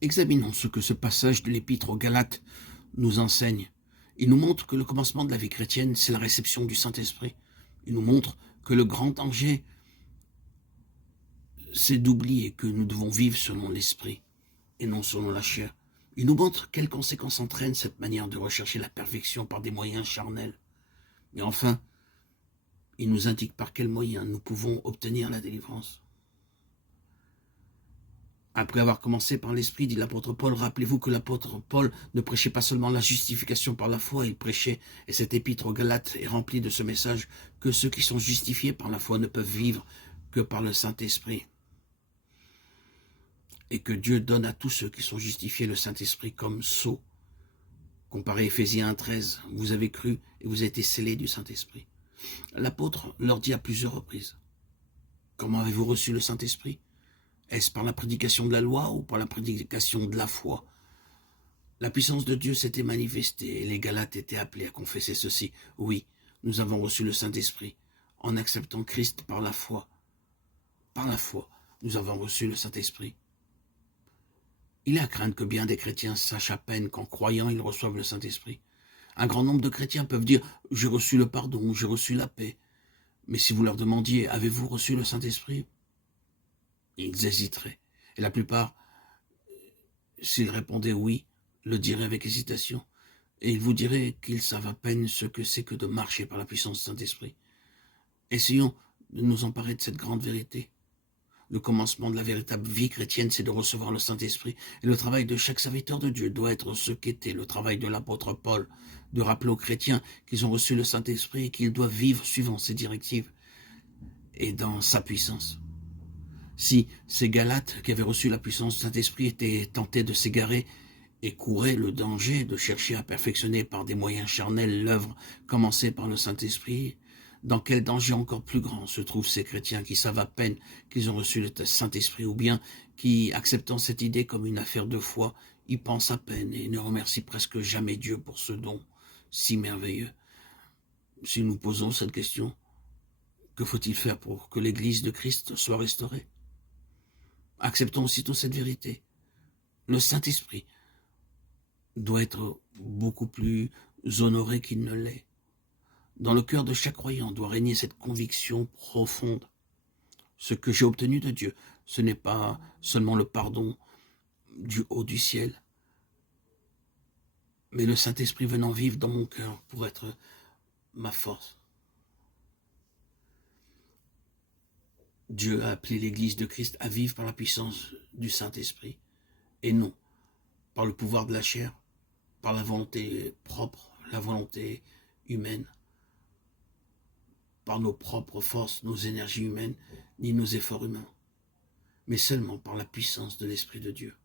Examinons ce que ce passage de l'Épître aux Galates nous enseigne. Il nous montre que le commencement de la vie chrétienne, c'est la réception du Saint-Esprit. Il nous montre que le grand danger, c'est d'oublier que nous devons vivre selon l'Esprit et non selon la chair. Il nous montre quelles conséquences entraîne cette manière de rechercher la perfection par des moyens charnels. Et enfin, il nous indique par quels moyens nous pouvons obtenir la délivrance. Après avoir commencé par l'Esprit, dit l'apôtre Paul, rappelez-vous que l'apôtre Paul ne prêchait pas seulement la justification par la foi, il prêchait, et cet épître aux Galates est rempli de ce message, que ceux qui sont justifiés par la foi ne peuvent vivre que par le Saint-Esprit. Et que Dieu donne à tous ceux qui sont justifiés le Saint-Esprit comme sceau. Comparé Éphésiens 1,13, vous avez cru et vous avez été scellés du Saint-Esprit. L'apôtre leur dit à plusieurs reprises, comment avez-vous reçu le Saint-Esprit? Est-ce par la prédication de la loi ou par la prédication de la foi? La puissance de Dieu s'était manifestée et les Galates étaient appelés à confesser ceci. Oui, nous avons reçu le Saint-Esprit en acceptant Christ par la foi. Par la foi, nous avons reçu le Saint-Esprit. Il est à craindre que bien des chrétiens sachent à peine qu'en croyant, ils reçoivent le Saint-Esprit. Un grand nombre de chrétiens peuvent dire « j'ai reçu le pardon, j'ai reçu la paix ». Mais si vous leur demandiez « avez-vous reçu le Saint-Esprit » ils hésiteraient. Et la plupart, s'ils répondaient oui, le diraient avec hésitation. Et ils vous diraient qu'ils savent à peine ce que c'est que de marcher par la puissance du Saint-Esprit. Essayons de nous emparer de cette grande vérité. Le commencement de la véritable vie chrétienne, c'est de recevoir le Saint-Esprit. Et le travail de chaque serviteur de Dieu doit être ce qu'était le travail de l'apôtre Paul, de rappeler aux chrétiens qu'ils ont reçu le Saint-Esprit et qu'ils doivent vivre suivant ses directives et dans sa puissance. Si ces Galates qui avaient reçu la puissance du Saint-Esprit étaient tentés de s'égarer et couraient le danger de chercher à perfectionner par des moyens charnels l'œuvre commencée par le Saint-Esprit, dans quel danger encore plus grand se trouvent ces chrétiens qui savent à peine qu'ils ont reçu le Saint-Esprit ou bien qui, acceptant cette idée comme une affaire de foi, y pensent à peine et ne remercient presque jamais Dieu pour ce don si merveilleux. Si nous posons cette question, que faut-il faire pour que l'Église de Christ soit restaurée? Acceptons aussitôt cette vérité. Le Saint-Esprit doit être beaucoup plus honoré qu'il ne l'est. Dans le cœur de chaque croyant doit régner cette conviction profonde. Ce que j'ai obtenu de Dieu, ce n'est pas seulement le pardon du haut du ciel, mais le Saint-Esprit venant vivre dans mon cœur pour être ma force. Dieu a appelé l'Église de Christ à vivre par la puissance du Saint-Esprit, et non par le pouvoir de la chair, par la volonté propre, la volonté humaine, par nos propres forces, nos énergies humaines, ni nos efforts humains, mais seulement par la puissance de l'Esprit de Dieu.